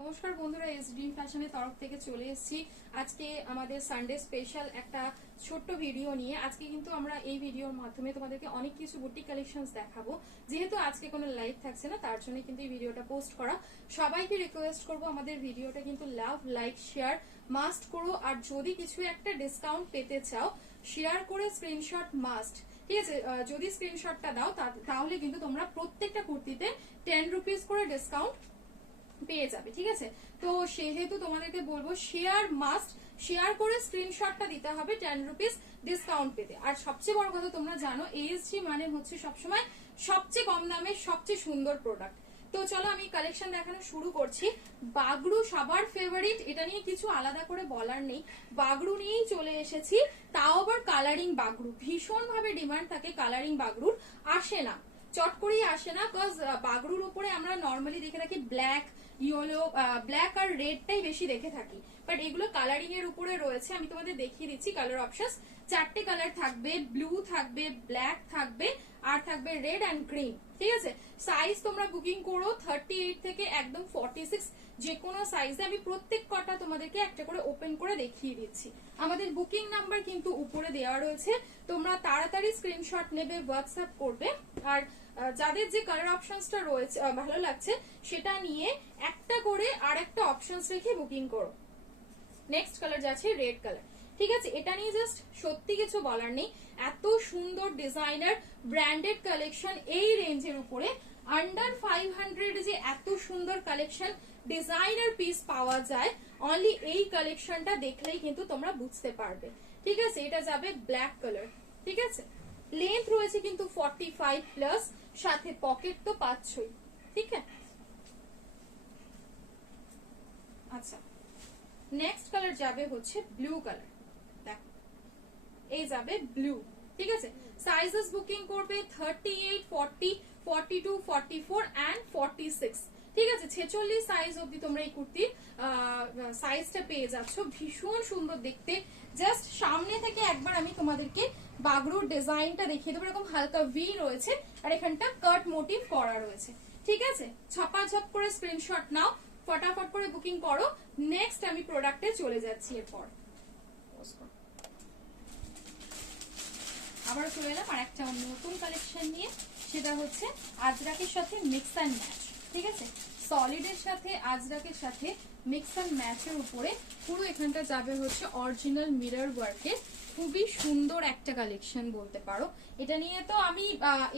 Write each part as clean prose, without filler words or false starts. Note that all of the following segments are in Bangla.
নমস্কার বন্ধুরা, এস ড্রিম ফ্যাশনের তরফ থেকে চলে এসেছি আজকে আমাদের সানডে স্পেশাল একটা ছোট্ট ভিডিও নিয়ে। আজকে কিন্তু আমরা এই ভিডিওর মাধ্যমে তোমাদেরকে অনেক কিছু বুটিক কালেকশনস দেখাবো। যেহেতু আজকে কোনো লাইভ থাকছে না, তার জন্য কিন্তু এই ভিডিওটা পোস্ট করা। সবাইকে রিকোয়েস্ট করব আমাদের ভিডিওটা কিন্তু লাভ, লাইক, শেয়ার মাস্ট করো। আর যদি কিছু একটা ডিসকাউন্ট পেতে চাও, শেয়ার করে স্ক্রিনশট মাস্ট, ঠিক আছে? যদি স্ক্রিনশটটা দাও তাহলে কিন্তু তোমরা প্রত্যেকটা কুর্তিতে 10 রুপিস করে ডিসকাউন্ট পেয়ে যাবে, ঠিক আছে? তো সেহেতু তোমাদেরকে বলবো শেয়ার মাস্ট, শেয়ার করে স্ক্রিনশটটা দিতে হবে 10 রুপিস ডিসকাউন্ট পেতে। আর সবচেয়ে বড় কথা, তোমরা জানো এএসজি মানে হচ্ছে সবসময় সবচেয়ে কম দামে সবচেয়ে সুন্দর প্রোডাক্ট। তো চলো আমি কালেকশন দেখানো শুরু করছি। বাগরু সবার ফেভারিট, এটা নিয়ে কিছু আলাদা করে বলার নেই। বাগরু নিয়েই চলে এসেছি, তাও আবার কালারিং বাগরু। ভীষণ ভাবে ডিমান্ড থাকে কালারিং বাগরুর, আসে না, চট করেই আসে না। বিকজ বাগরুর উপরে আমরা নর্মালি দেখে থাকি ব্ল্যাক, ইয়েলো, ব্ল্যাক আর রেডটাই বেশি দেখে থাকি, বাট এগুলো কালারিং এর উপরে রয়েছে। আমি তোমাদের দেখিয়ে দিচ্ছি কালার অপশনস। 4টে কালার থাকবে, ব্লু থাকবে, ব্ল্যাক থাকবে, আর থাকবে রেড অ্যান্ড গ্রিন, ঠিক আছে? সাইজ তোমরা বুকিং করো 38 থেকে একদম 46, যে কোনো সাইজে। আমি প্রত্যেক কটা তোমাদেরকে একটা করে ওপেন করে দেখিয়ে দিচ্ছি। আমাদের বুকিং নাম্বার কিন্তু উপরে দেওয়া রয়েছে, তোমরা তাড়াতাড়ি স্ক্রিনশট নেবে, হোয়াটসঅ্যাপ করবে। আর যাদের যে কালার অপশনসটা রয়েছে ভালো লাগছে, সেটা নিয়ে একটা করে আর একটা অপশনস রেখে বুকিং করো। নেক্সট কালার যাচ্ছে রেড কালার, ঠিক আছে? এটা নিয়ে জাস্ট সত্যি কিছু বলার নেই। এত সুন্দর ডিজাইনার ব্র্যান্ডেড কালেকশন এই রেঞ্জের উপরে, আন্ডার 500 যে এত সুন্দর কালেকশন ডিজাইনার পিস পাওয়া যায়, অনলি এই কালেকশনটা দেখলেই কিন্তু তোমরা বুঝতে পারবে, ঠিক আছে? এটা যাবে ব্ল্যাক কালার, ঠিক আছে? লেন্থ রয়েছে কিন্তু 45 প্লাস, সাথে পকেট তো পাচ্ছই, ঠিক আছে? আচ্ছা, নেক্সট কালার যাবে হচ্ছে ব্লু কালার। দেখো, এই যাবে ব্লু, ঠিক আছে? সাইজেস বুকিং করবে 38, 40, 42, 44 এন্ড 46, ঠিক আছে? 46 সাইজ অবধি তোমরা এই কুর্তির সাইজটা পেয়ে যাচ্ছ। ভীষণ সুন্দর দেখতে। জাস্ট সামনে থেকে একবার আমি তোমাদেরকে বাগরুর ডিজাইনটা দেখিয়ে দেবো। এরকম হালকা ভি রয়েছে, আর এখানটা কাট মোটিভ করা রয়েছে, ঠিক আছে? ছপাছপ করে স্ক্রিনশট নাও, ফটাফট করে বুকিং করো। নেক্সট আমি প্রোডাক্টে চলে যাচ্ছি। এরপর আবার চলে এলাম আর একটা নতুন কালেকশন নিয়ে, সেটা হচ্ছে আজরাকের সাথে মিক্স অ্যান্ড ম্যাচ, ঠিক আছে? সলিডের সাথে আজরাকের সাথে মিক্স অ্যান্ড ম্যাচের উপরে পুরো এখানটা যাবে হচ্ছে অরিজিনাল মিরর ওয়ার্কের। খুবই সুন্দর একটা কালেকশন বলতে পারো। এটা নিয়ে তো আমি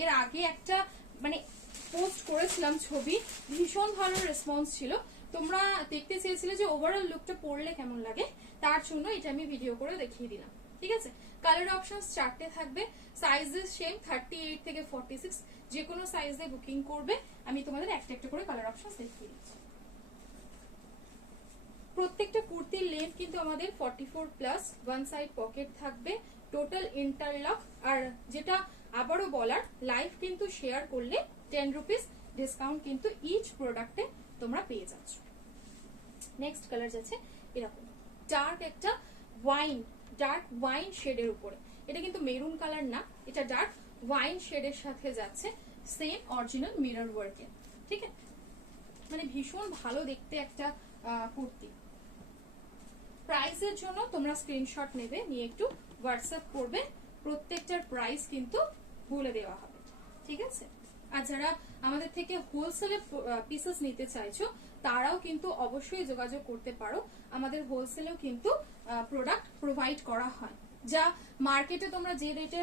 এর আগে একটা মানে পোস্ট করেছিলাম ছবি, ভীষণ ভালো রেসপন্স ছিল। তোমরা দেখতে চেয়েছিলে যে ওভারঅল লুকটা পরলে কেমন লাগে, তার জন্য এটা আমি ভিডিও করে দেখিয়ে দিলাম, ঠিক আছে? কালার অপশনস 4টে থাকবে, সাইজেস সেম 38 থেকে 46, যে কোনো সাইজে বুকিং করবে। আমি তোমাদের একটা একটা করে কালার অপশনস দেখিয়ে দিচ্ছি। প্রত্যেকটা কুর্তির লেন্থ কিন্তু আমাদের 44 প্লাস, ওয়ান সাইড পকেট থাকবে, টোটাল ইন্টারলক। আর যেটা আবারও বলার, লাইভ কিন্তু শেয়ার করলে 10 রুপিস ডিসকাউন্ট কিন্তু ইচ প্রোডাক্টে তোমরা পেয়ে যাচ্ছ। নেক্সট কালার যাচ্ছে এরকম ডার্ক একটা ডার্ক ওয়াইন শেডের উপরে। এটা কিন্তু মেরুন কালার না, এটা ডার্ক ওয়াইন শেডের সাথে যাচ্ছে, সেম অরিজিনাল মিরর ওয়ার্কে, ঠিক আছে? মানে ভীষণ ভালো দেখতে একটা কুর্তি। প্রাইসের জন্য তোমরা স্ক্রিনশট নেবে, নিয়ে একটু হোয়াটসঅ্যাপ করবে। প্রত্যেকটার প্রাইস কিন্তু বলে দেওয়া হবে, ঠিক আছে? আর যারা আমাদের থেকে হোলসেলে পিসেস নিতে চাইছো, তারাও কিন্তু অবশ্যই যোগাযোগ করতে পারো। আমাদের হোলসেলেও কিন্তু প্রোডাক্ট প্রোভাইড করা হয়। যা মার্কেটে তোমরা যে রেটে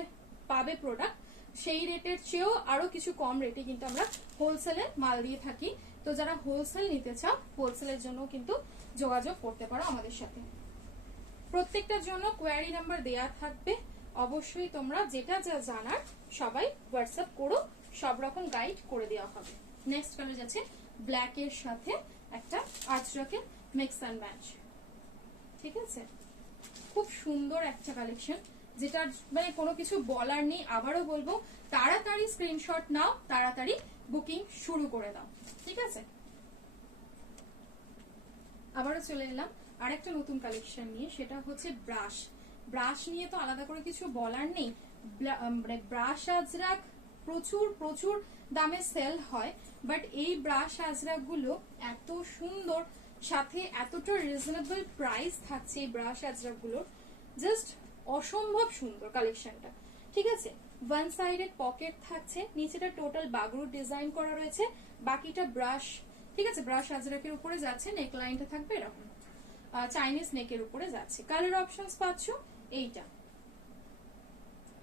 পাবে প্রোডাক্ট, সেই রেটের চেয়েও আরো কিছু কম রেটে কিন্তু আমরা হোলসেলে মাল দিয়ে থাকি। তো যারা হোলসেল নিতে চাও, হোলসেলের জন্য কিন্তু যোগাযোগ করতে পারো আমাদের সাথে। প্রত্যেকটার জন্য কোয়ারি নাম্বার দেয়া থাকবে, অবশ্যই তোমরা যেটা যা জানার সবাই হোয়াটসঅ্যাপ করো, সব রকম গাইড করে দেওয়া হবে। নেক্সট কালার যাচ্ছে ব্ল্যাক এর সাথে একটা আজরাকের মিক্স অ্যান্ড ম্যাচ, ঠিক আছে? খুব সুন্দর একটা কালেকশন, যেটা মানে কোনো কিছু বলার নেই। আবারও বলবো, তাড়াতাড়ি স্ক্রিনশট নাও, তাড়াতাড়ি বুকিং শুরু করে দাও, ঠিক আছে? আবারও চলে এলাম আরেকটা নতুন কালেকশন নিয়ে, সেটা হচ্ছে ব্রাশ। ব্রাশ নিয়ে তো আলাদা করে কিছু বলার নেই। ব্রাশ আজরাক প্রচুর প্রচুর দামে সেল হয়, বাট এই ব্রাশ আজরাক গুলো এত সুন্দর সাথে এতটা রিজনেবল প্রাইস থাকছে এই ব্রাশ আজরাকগুলোর, জাস্ট অসম্ভব সুন্দর কালেকশনটা। ঠিক আছে, ওয়ান সাইডেড পকেট থাকছে, নিচেটা টোটাল বাগরু ডিজাইন করা রয়েছে, বাকিটা ব্রাশ। ঠিক আছে, ব্রাশ আজরাকের উপরে যাচ্ছে, নেক লাইনটা থাকবে এরকম চাইনিজ নেকের উপরে যাচ্ছে। কালার অপশনস পাচ্ছ এইটা,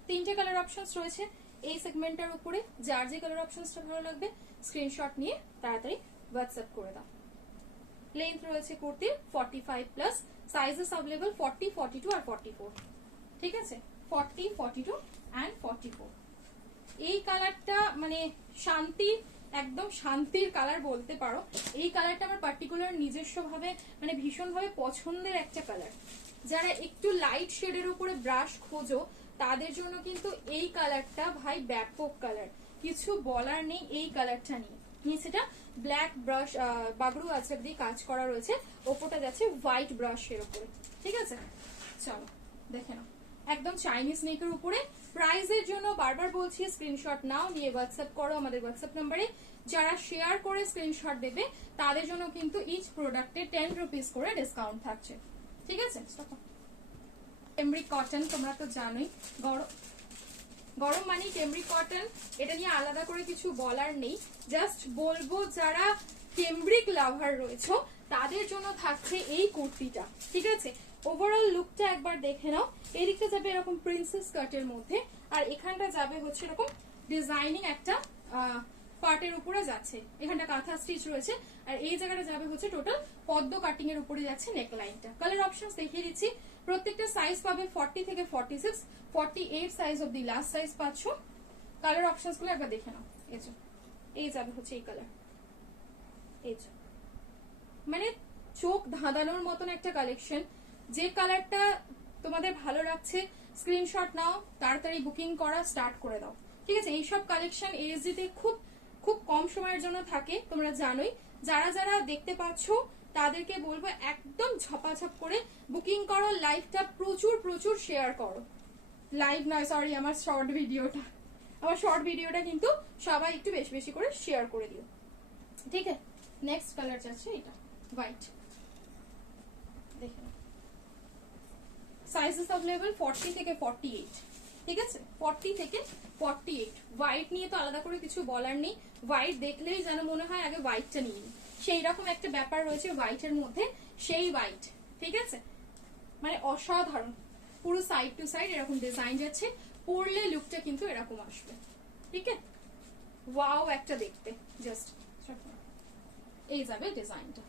3টে কালার অপশনস রয়েছে এই সেগমেন্টের উপরে। যার যে কালার অপশনসটা ভালো লাগবে স্ক্রিনশট নিয়ে তাড়াতাড়ি হোয়াটসঅ্যাপ করে দাও। লেন্থ রয়েছে কুর্তির 45+, সাইজেস अवेलेबल 40, 42 আর 44। ঠিক আছে, 40, 42 এন্ড 44। এই কালারটা মানে শান্তির, একদম শান্তির কালার বলতে পারো। এই কালারটা আমার পার্টিকুলার নিজস্ব ভাবে মানে ভীষণ ভাবে পছন্দের একটা কালার। যারা একটু লাইট শেডের উপরে ব্রাশ খোঁজো তাদের জন্য কিন্তু এই কালারটা ভাই ব্যাপক কালার, কিছু বলার নেই এই কালারটা নিয়ে। নিচেটা ব্ল্যাক ব্রাশ বাগরু আজরাক দিয়ে কাজ করা রয়েছে, ওপরটা যাচ্ছে হোয়াইট ব্রাশের উপরে। ঠিক আছে, চলো দেখে নাও, একদম চাইনিজ নেকের উপরে। প্রাইজের জন্য বারবার বলছি স্ক্রিনশট নাও, নিয়ে হোয়াটসঅ্যাপ করো আমাদের হোয়াটসঅ্যাপ নাম্বারে। যারা শেয়ার করে স্ক্রিনশট দেবে তাদের জন্য কিন্তু ইচ প্রোডাক্টে 10 রুপিস করে ডিসকাউন্ট থাকছে। ঠিক আছে, কেমব্রিক কটন তোমরা তো জানোই, গরম মানে কেমব্রিক কটন, এটা নিয়ে আলাদা করে কিছু বলার নেই। জাস্ট বলবো যারা কেমব্রিক লাভার রয়েছে তাদের জন্য থাকছে এই কুর্তিটা। ঠিক আছে, ওভারঅল লুকটা একবার দেখে নাও। এদিকটা যাবে এরকম প্রিন্সেস কাটের মধ্যে, আর এখানটা যাবে হচ্ছে এরকম ডিজাইনিং একটা পার্টের উপরে যাচ্ছে, এখানটা কাঁথা স্টিচ রয়েছে, আর এই জায়গাটা যাবে হচ্ছে টোটাল পদ্ম কাটিং এর উপরে যাচ্ছে নেক লাইনটা। কালার অপশনস দেখিয়ে দিচ্ছি, প্রত্যেকটা সাইজ পাবে 40 থেকে 46, 48 সাইজ অব্দি লাস্ট সাইজ পাচ্ছ। কালার অপশনস গুলো একবার দেখে নাও। এই যাবে হচ্ছে এই কালার, এই মানে চোখ ধাঁধানোর মতন একটা কালেকশন। যে কালারটা তোমাদের ভালো লাগছে স্ক্রিনশট নাও, তাড়াতাড়ি বুকিং করা স্টার্ট করে দাও। ঠিক আছে, এইসব কালেকশন এএসডি তে খুব খুব কম সময়ের জন্য থাকে, তোমরা জানোই। যারা যারা দেখতে পাচ্ছ তাদেরকে বলবো একদম ঝপাঝপ করে বুকিং করো, লাইভটা প্রচুর প্রচুর শেয়ার করো। লাইভ নয়, সরি, আমার শর্ট ভিডিওটা কিন্তু সবাই একটু বেশি বেশি করে শেয়ার করে দিও। ঠিক আছে, নেক্সট কালার যাচ্ছে এটা হোয়াইট, দেখে নাও। সাইজেস अवेलेबल 40 থেকে 48। ঠিক আছে, 40 থেকে 48। হোয়াইট নিয়ে তো আলাদা করে কিছু বলার নেই, হোয়াইট দেখলেই যেন মনে হয় আগে হোয়াইটটা নিয়ে নিই, সেই রকম একটা ব্যাপার রয়েছে হোয়াইটের মধ্যে, সেই হোয়াইট। ঠিক আছে, মানে অসাধারণ, পুরো সাইড টু সাইড এরকম ডিজাইন যাচ্ছে, পরলে লুকটা কিন্তু এরকম আসবে। ঠিক আছে, ওয়াও একটা দেখতে, জাস্ট এই যাবে ডিজাইনটা।